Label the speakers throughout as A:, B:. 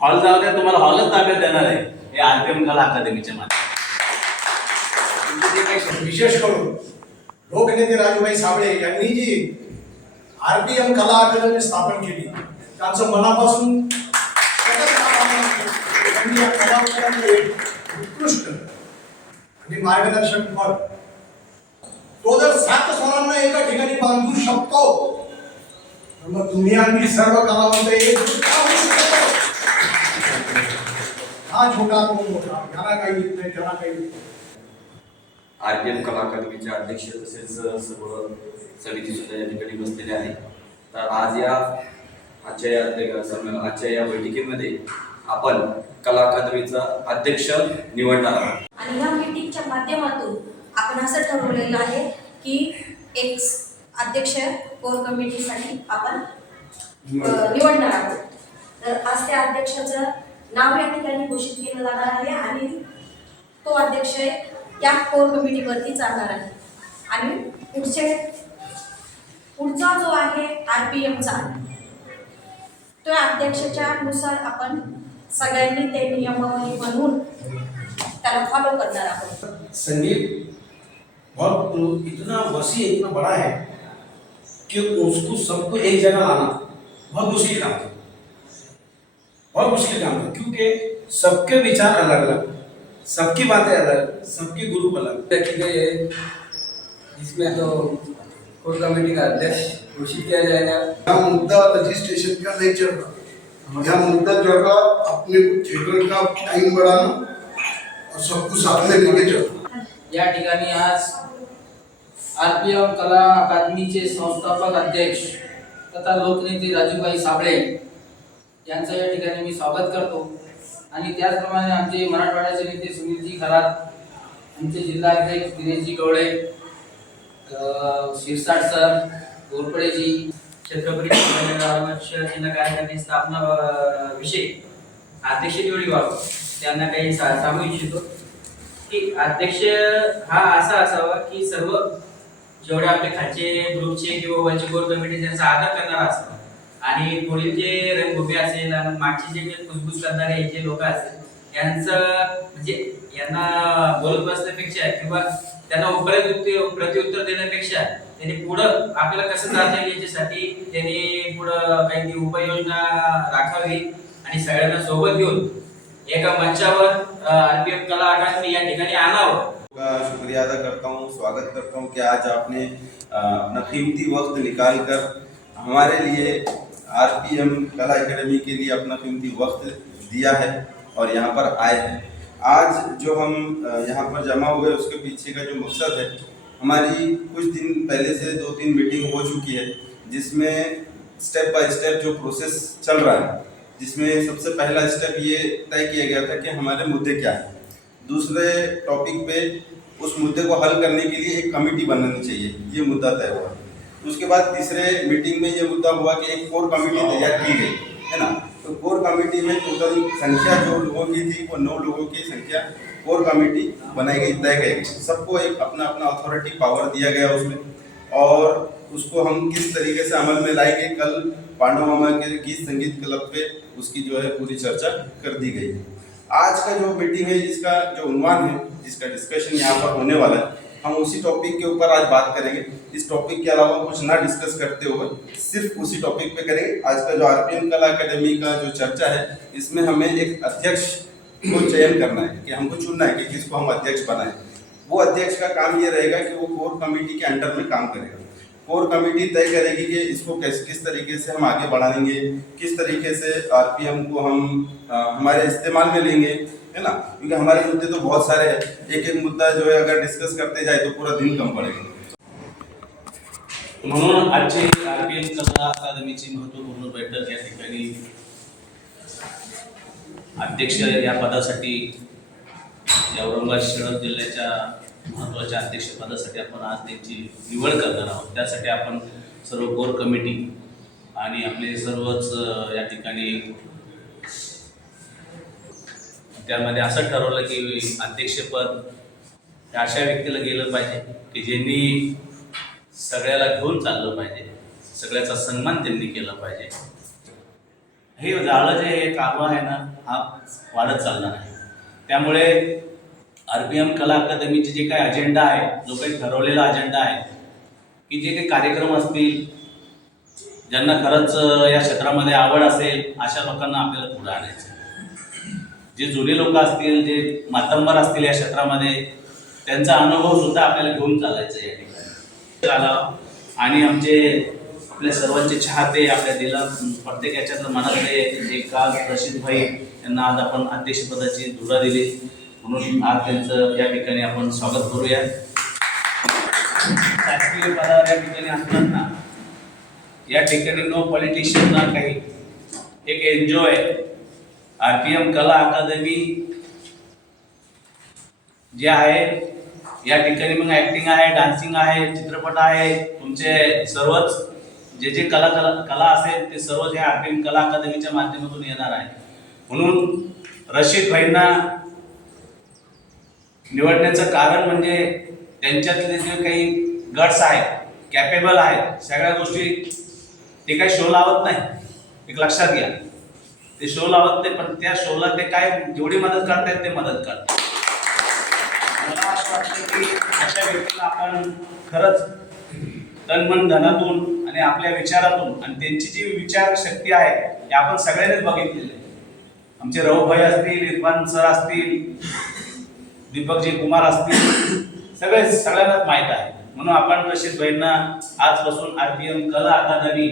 A: Hall जाऊ द्या तुम्हाला हॉलच ताब्यात देणार आहे हे आरपीएम कला अकादमीच्या माध्यमातून
B: विशेष करून लोकनेते राजूभाई साबळे यांनी जी आरपीएम कला अकादमी स्थापन केली त्यांचं मनापासून उत्कृष्ट आणि मार्गदर्शक पद तो जर सात स्वरांना एका ठिकाणी बांधू शकतो तर मग तुम्ही आम्ही सर्व कलावंत एक होऊ शकतो? हा छोटा तो मोठा त्याला काही येत नाही त्याला काही येत नाही.
C: आरपीएम कला अकादमीचे अध्यक्ष तसेच सर्व समिती सुद्धा या ठिकाणी बसलेले आहे तर आज या आजच्या या आजच्या या बैठकीमध्ये आपण कला अकादमीचा अध्यक्ष निवडणार आहोत.
D: आणि या मीटिंगच्या माध्यमातून आपण असं ठरवलेलं आहे की एक अध्यक्ष कोर कमिटीसाठी आपण निवडणार आहोत. तर आज त्या अध्यक्षाचं नाव या ठिकाणी घोषित केलं जाणार आहे आणि तो अध्यक्ष त्या कोर कमिटीवरती चालणार आहे. आणि पुढचे पुढचा जो आहे आर पी एमचा तो अध्यक्षाच्या नुसार आपण सगळ्यांनी ते नियमावली बनवून त्याला फॉलो करणार आहोत.
E: संगीत बहुत इतना वसी इतना बड़ा है कि उसको सबको एक जगह लाना बहुत मुश्किल आता है बहुत मुश्किल काम था क्योंकि सबके विचार अलग अलग सबकी बातें अलग सबके ग्रुप अलग
F: गई तो कोर कमेटी का अध्यक्ष घोषित किया जाएगा।
G: यह मुद्दा रजिस्ट्रेशन का नहीं चल रहा। यह मुद्दा चल रहा अपने को थिएटर का टाइम बढ़ाना और सबको साथ में लेके चलना।
F: या ठिकाणी आज आरपीएम कला अकादमीचे संस्थापक अध्यक्ष तथा लोकनेते राजूभाई साबळे यांचं या ठिकाणी मी स्वागत करतो. आणि त्याचप्रमाणे आमचे मराठवाड्याचे नेते सुनीलजी खरात आमचे जिल्हाध्यक्ष दिनेशजी गवळे शिरसाट सर घोरपडेजी
H: छत्रपती शिवाजी नगराची स्थापना विषयी अध्यक्ष निवडीबाबत त्यांना काही सा- सांगू इच्छितो. की अध्यक्ष हा असा असावा की सर्व जेवढे आपले खालचे ग्रुपचे किंवा वरचे कोर कमिटी त्यांचा आदर करणारा असावा. आणि पुढील जे रंगभूमी असेल आणि मागचे जे काही कुसबुस करणारे जे लोक असेल यांचं म्हणजे यांना बोलत बसण्यापेक्षा किंवा त्यांना प्रत्युत्तर प्रत्युत्तर देण्यापेक्षा त्यांनी पुढं आपल्याला कसं जाता येईल याच्यासाठी त्यांनी पुढं काही उपाययोजना राखावी आणि सगळ्यांना सोबत घेऊन एका मंचावर आरपीएफ कला अकादमी या ठिकाणी आणावं.
I: का शुक्रिया अदा करता हूँ स्वागत करता हूँ कि आज आपने अपना कीमती वक्त निकाल कर हमारे लिए आरपीएम कला एकेडमी के लिए अपना कीमती वक्त दिया है और यहाँ पर आए हैं। आज जो हम यहाँ पर जमा हुए उसके पीछे का जो मकसद है, हमारी कुछ दिन पहले से दो तीन मीटिंग हो चुकी है, जिसमें स्टेप बाय स्टेप जो प्रोसेस चल रहा है, जिसमें सबसे पहला स्टेप ये तय किया गया था कि हमारे मुद्दे क्या हैं। दूसरे टॉपिक पे उस मुद्दे को हल करने के लिए एक कमेटी बनानी चाहिए, ये मुद्दा तय हुआ। उसके बाद तीसरे मीटिंग में ये मुद्दा हुआ कि एक कोर कमेटी तैयार की गई, है ना? तो कोर कमेटी में टोटल संख्या जो लोगों की थी, वो नौ लोगों की संख्या कोर कमेटी बनाई गई, तय गई। सबको एक अपना अपना अथॉरिटी पावर दिया गया उसमें। और उसको हम किस तरीके से अमल में लाएँगे, कल पांडव मामा के गीत संगीत क्लब पे उसकी जो है पूरी चर्चा कर दी गई। आज का जो मीटिंग है, जिसका जो उन्वान है, जिसका डिस्कशन यहाँ पर होने वाला है हम उसी टॉपिक के ऊपर आज बात करेंगे। इस टॉपिक के अलावा कुछ ना डिस्कस करते हुए सिर्फ़ उसी टॉपिक पे करेंगे। आज का जो आरपीएम कला अकेडमी का जो चर्चा है इसमें हमें एक अध्यक्ष को चयन करना है कि हमको चुनना है कि किसको हम अध्यक्ष बनाए। वो अध्यक्ष का काम ये रहेगा कि वो कोर कमेटी के अंडर में काम करेगा। कोर कमेटी तय करेगी कि इसको किस किस तरीके से हम आगे बढ़ाएँगे किस तरीके से आरपीएम को हम अ, हमारे इस्तेमाल में लेंगे। है ना? क्योंकि हमारे मुद्दे तो बहुत सारे हैं। एक एक मुद्दा जो है अगर डिस्कस करते जाए तो पूरा दिन कम पड़ेगा।
A: म्हणून आजची आरपीएम कला अकादमीची महत्त्वपूर्ण बैठक या ठिकाणी अध्यक्ष या पदासाठी या औरंगाबाद शहर जिल्ह्याच्या महत्त्वाच्या अध्यक्षपदासाठी आपण आज त्यांची निवड करणार आहोत. त्यासाठी आपण सर्व कोर कमिटी आणि आपले सर्वच या ठिकाणी त्यामध्ये असं ठरवलं की अध्यक्षपद अशा व्यक्तीला गेलं पाहिजे की ज्यांनी सगळ्याला घेऊन चाललं पाहिजे सगळ्याचा सन्मान त्यांनी केला पाहिजे. हे जाळं जे हे कारवा आहे ना हा वाढत चालणार आहे त्यामुळे आर पी एम कला अकादमीचे जे काही अजेंडा आहे जो काही ठरवलेला अजेंडा आहे की जे काही कार्यक्रम असतील ज्यांना खरंच या क्षेत्रामध्ये आवड असेल अशा लोकांना आपल्याला पुढे आणायचं जे जुने लोक असतील जे मातंबर असतील या क्षेत्रामध्ये त्यांचा अनुभव सुद्धा आपल्याला घेऊन चालायचा या ठिकाणी. आला. आणि आमचे आपल्या सर्वांचे चाहते आपल्या दिला. प्रत्येक मनातले एक काल रशीद भाई यांना आज आपण अध्यक्षपदाची धुरा दिली. म्हणून आज त्यांचं या ठिकाणी आपण स्वागत करूया. शासकीय पदावर या ठिकाणी असताना या ठिकाणी नो पॉलिटिशियन ना काही एक एन्जॉय आर पी एम कला अकादमी जे आहे या ठिकाणी मग ऍक्टिंग आहे डान्सिंग आहे चित्रपट आहे तुमचे सर्वच जे जे कला कला कला असेल ते सर्वच ह्या आर पी एम कला अकादमीच्या माध्यमातून येणार आहे. म्हणून रशीद भाईंना निवडण्याचं कारण म्हणजे त्यांच्यातले जे काही गट्स आहेत कॅपेबल आहेत सगळ्या गोष्टी ते काही शो लावत नाही. एक लक्षात घ्या. ते शो लावत नाही पण त्या शोला ते काय जेवढी मदत करतायत ते मदत करतात. मला असं वाटतं की अशा व्यक्तीला आपण खरंच तन मन धनातून आणि आपल्या विचारातून आणि त्यांची जी विचार शक्ती आहे ते आपण सगळ्यांनीच बघितलेली आहे. आमचे भाई असतील इरफान सर असतील दीपकजी कुमार असतील सगळे सगळ्यांनाच माहीत आहे. म्हणून आपण रशीद भाईंना आजपासून आर पी एम कला अकादमी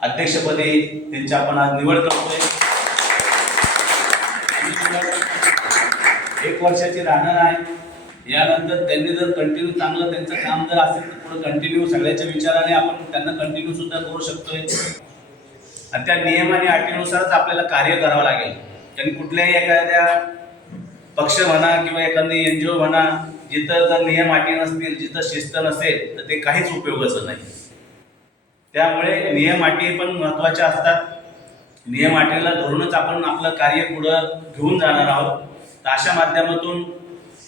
A: अध्यक्षपदी त्यांची आपण आज निवड करतोय. एक वर्षाची राहणार आहे. यानंतर त्यांनी जर कंटिन्यू चांगलं त्यांचं काम जर असेल तर पुढे कंटिन्यू सगळ्याच्या विचाराने आपण त्यांना कंटिन्यू सुद्धा करू शकतोय. आणि त्या नियम आणि अटीनुसारच आपल्याला कार्य करावं लागेल. कारण कुठल्याही एखाद्या पक्ष म्हणा किंवा एखादी एन जी ओ म्हणा जिथं जर नियम अटी नसतील जिथं शिस्त नसेल तर ते काहीच उपयोगाचं नाही. त्यामुळे नियम अटी पण महत्त्वाच्या असतात. नियम अटीला धरूनच आपण आपलं कार्य पुढं घेऊन जाणार आहोत. तर अशा माध्यमातून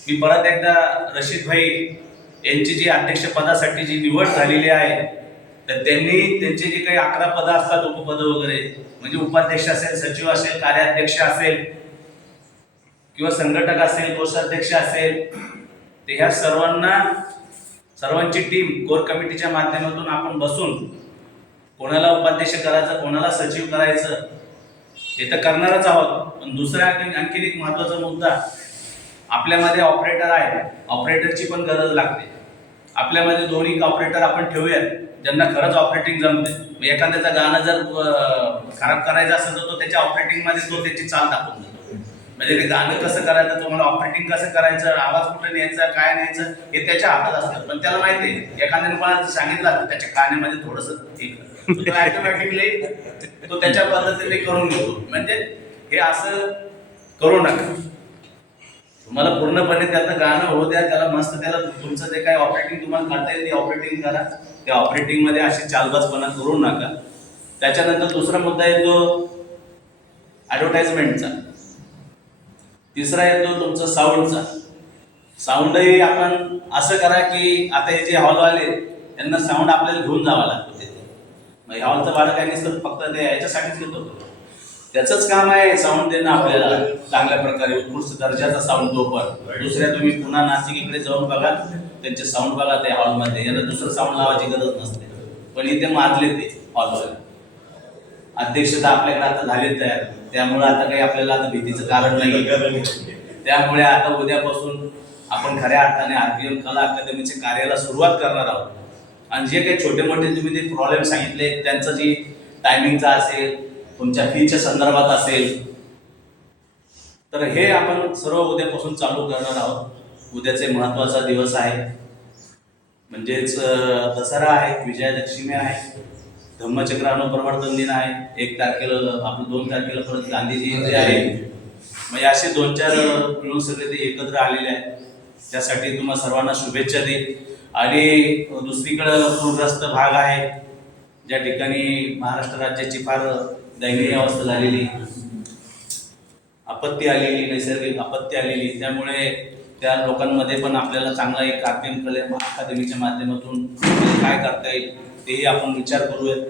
A: मी परत एकदा रशीद भाई यांची जी अध्यक्षपदासाठी जी निवड झालेली आहे तर त्यांनी त्यांचे जे काही अकरा पदं असतात उपपदं वगैरे म्हणजे उपाध्यक्ष असेल सचिव असेल कार्याध्यक्ष असेल किंवा संघटक असेल कोषाध्यक्ष असेल तर ह्या सर्वांना सर्वांची टीम कोर कमिटीच्या माध्यमातून आपण बसून कोणाला उपाध्यक्ष करायचं कोणाला सचिव करायचं हे तर करणारच आहोत. पण दुसरा आणखी आणखीन एक महत्त्वाचा मुद्दा आपल्यामध्ये ऑपरेटर आहे ऑपरेटरची पण गरज लागते. आपल्यामध्ये दोन्ही ऑपरेटर आपण ठेवूयात. ज्यांना खरंच ऑपरेटिंग जमते एखाद्याचा एखाद्याचं गाणं जर खराब करायचं असेल तर तो त्याच्या ऑपरेटिंगमध्ये तो त्याची चाल दाखवून देतो. म्हणजे ते गाणं कसं करायचं तुम्हाला ऑपरेटिंग कसं करायचं आवाज कुठे न्यायचा काय न्यायचं हे त्याच्या हातात असतं. पण त्याला माहिती आहे एखाद्याने कोणाला सांगितलं असतं त्याच्या थोडंसं ठीक एक तो त्याच्या पद्धतीने करून घेतो म्हणजे हे असं करू नका. तुम्हाला पूर्णपणे त्याचं गाणं होऊ द्या त्याला मस्त त्याला तुमचं जे काही ऑपरेटिंग तुम्हाला करता येईल ते ऑपरेटिंग करा. त्या ऑपरेटिंगमध्ये अशी चालबाजपणा करू नका. त्याच्यानंतर दुसरा मुद्दा येतो ॲडव्हर्टाइजमेंटचा तिसरा येतो तुमचा साऊंडचा साऊंडही आपण असं करा की आता हे जे हॉलवाले त्यांना साऊंड आपल्याला घेऊन जावं लागतो. मग ह्या हॉलचं भाडं काय नसतं फक्त ते याच्यासाठीच घेतो. त्याचंच काम आहे साऊंड देणं आपल्याला. चांगल्या प्रकारे उत्कृष्ट दर्जाचा साऊंड तो पण. दुसऱ्या तुम्ही पुन्हा नाशिक इकडे जाऊन बघा. त्यांचे साऊंड बघा त्या हॉलमध्ये. यांना दुसरं साऊंड लावायची गरज नसते. पण इथे मारले ते हॉलवर. अध्यक्षता आपल्याकडे आता झाले तयार. त्यामुळे आता काही आपल्याला आता भीतीचं कारण नाही. त्यामुळे आता उद्यापासून आपण खऱ्या अर्थाने आरपीएम कला अकादमीच्या कार्याला सुरुवात करणार आहोत. आणि जे काही छोटे मोठे तुम्ही ते प्रॉब्लेम सांगितले त्यांचं जी टायमिंगचा असेल तुमच्या फीच्या संदर्भात असेल तर हे आपण सर्व उद्यापासून चालू करणार आहोत. उद्याचे महत्त्वाचा दिवस आहे. म्हणजेच दसरा आहे विजयादशमी आहे धम्मचक्र अनुप्रवर्तन दिन आहे. एक तारखेला आपलं दोन तारखेला परत गांधी जयंती आहे. म्हणजे असे दोन चार मिळून सगळे ते एकत्र आलेले आहेत. त्यासाठी तुम्हाला सर्वांना शुभेच्छा देईल आणि दुसरीकडं पूरग्रस्त भाग आहे. ज्या ठिकाणी महाराष्ट्र राज्याची फार दयनीय अवस्था झालेली. आपत्ती आलेली नैसर्गिक आपत्ती आलेली. त्यामुळे त्या लोकांमध्ये पण आपल्याला चांगला एक आरपीएम कले अकादमीच्या माध्यमातून काय करता येईल तेही आपण विचार करूयात.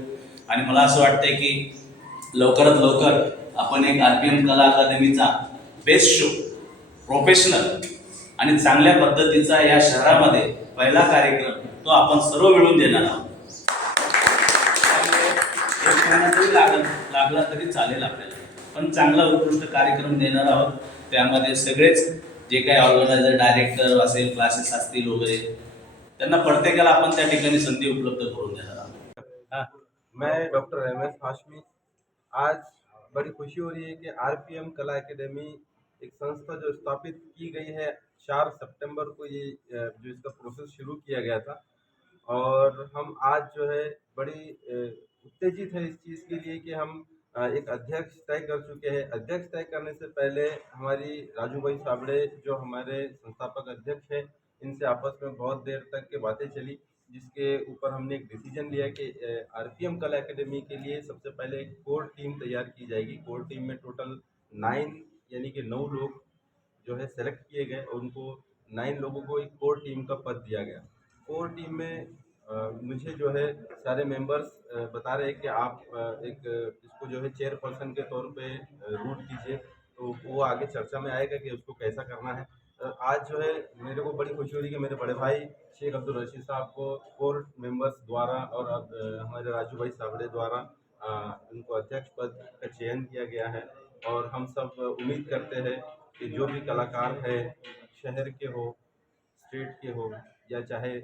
A: आणि मला असं वाटतंय की लवकरात लवकर आपण एक आर पी एम कला अकादमीचा बेस्ट शो प्रोफेशनल आणि चांगल्या पद्धतीचा या शहरामध्ये पहिला कार्यक्रम तो आपण सर्व मिळून देणार आहोत. जरी लागल लागला तरी चालेल आपल्याला. पण चांगला उत्कृष्ट कार्यक्रम देणार आहोत. त्यामध्ये सगळेच जे काही ऑर्गनायझर डायरेक्टर असेल क्लासेस असतील वगैरे त्यांना प्रत्येकाला आपण त्या ठिकाणी संधी उपलब्ध करून देणार आहोत.
I: मैं डॉक्टर एम एस हाशमी आज बड़ी खुशी हो रही है कि आरपीएम कला एकेडमी एक संस्था जो स्थापित की गई है चार सितंबर को ये जो इसका प्रोसेस शुरू किया गया था। और हम आज जो है बड़ी उत्तेजित है इस चीज़ के लिए कि हम एक अध्यक्ष तय कर चुके हैं। अध्यक्ष तय करने से पहले हमारी राजू भाई साबड़े जो हमारे संस्थापक अध्यक्ष हैं, इनसे आपस में बहुत देर तक के बातें चली, जिसके ऊपर हमने एक डिसीज़न लिया कि आरपीएम कला एकेडमी के लिए सबसे पहले एक कोर टीम तैयार की जाएगी। कोर टीम में टोटल नाइन यानी कि नौ लोग जो है सेलेक्ट किए गए और उनको नाइन लोगों को एक कोर टीम का पद दिया गया। कोर टीम में अ, मुझे जो है सारे मेंबर्स बता रहे हैं कि आप एक इसको जो है चेयरपर्सन के तौर पे रूट कीजिए। तो वो आगे चर्चा में आएगा कि उसको कैसा करना है। आज जो है मेरे को बड़ी खुशी हो रही कि मेरे बड़े भाई शेख अब्दुल रशीद साहब को कोर मेंबर्स द्वारा और हमारे राजू भाई साबड़े द्वारा उनको अध्यक्ष पद का चयन किया गया है। और हम सब उम्मीद करते हैं कि जो भी कलाकार है, शहर के हो, स्टेट के हो, या चाहे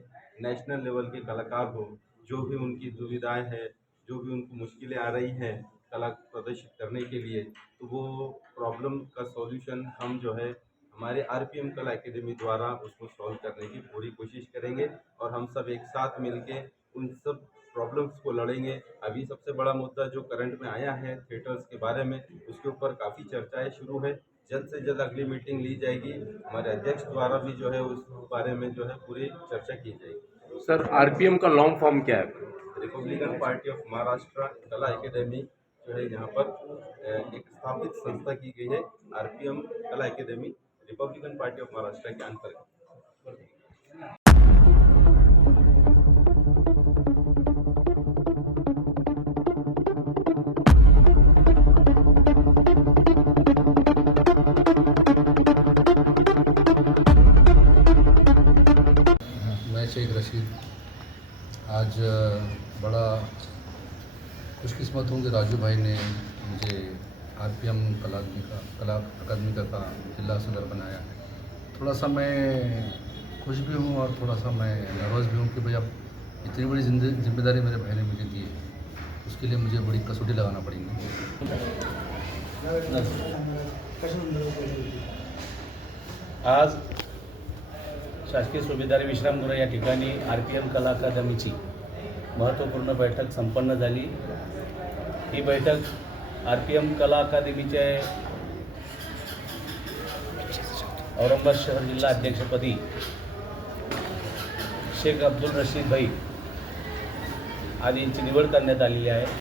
I: नेशनल लेवल के कलाकार हो, जो भी उनकी दुविधाएँ हैं, जो भी उनको मुश्किलें आ रही हैं कला प्रदर्शित करने के लिए तो वो प्रॉब्लम का सॉल्यूशन हम जो है, हमारे आरपीएम कला एकेडमी द्वारा उसको सॉल्व करने की पूरी कोशिश करेंगे और हम सब एक साथ मिलके उन सब प्रॉब्लम्स को लड़ेंगे। अभी सबसे बड़ा मुद्दा जो करंट में आया है थिएटर्स के बारे में उसके ऊपर काफ़ी चर्चाएँ शुरू है। जल्द से जल्द अगली मीटिंग ली जाएगी। हमारे अध्यक्ष द्वारा भी जो है उस बारे में जो है पूरी चर्चा की जाएगी।
J: सर आरपीएम का लॉन्ग फॉर्म क्या है?
I: रिपब्लिकन पार्टी ऑफ़ महाराष्ट्र कला एकेडमी जो है यहाँ पर एक स्थापित संस्था की गई है। आरपीएम कला academy Republican party of Maharashtra के अंतर्गत।
K: शेख रशीद आज बड़ा खुशकिस्मत हूँ कि राजू भाई ने मुझे आरपीएम कला अकादमी का कला अकादमी का, का जिला सदर बनाया है। थोड़ा सा मैं खुश भी हूँ और थोड़ा सा मैं नर्वस भी हूँ कि भाई अब इतनी बड़ी ज़िम्मेदारी मेरे भाई ने मुझे दी है उसके लिए मुझे बड़ी कसौटी लगाना पड़ेगी।
A: आज शासकीय सुभेदारी विश्रामगृह या ठिकाणी आर पी एम कला अकादमीची महत्त्वपूर्ण बैठक संपन्न झाली. ही बैठक आर पी एम कला अकादमीचे औरंगाबाद शहर जिल्हा अध्यक्षपदी शेख अब्दुल रशीद भाई आदींची निवड करण्यात आलेली आहे.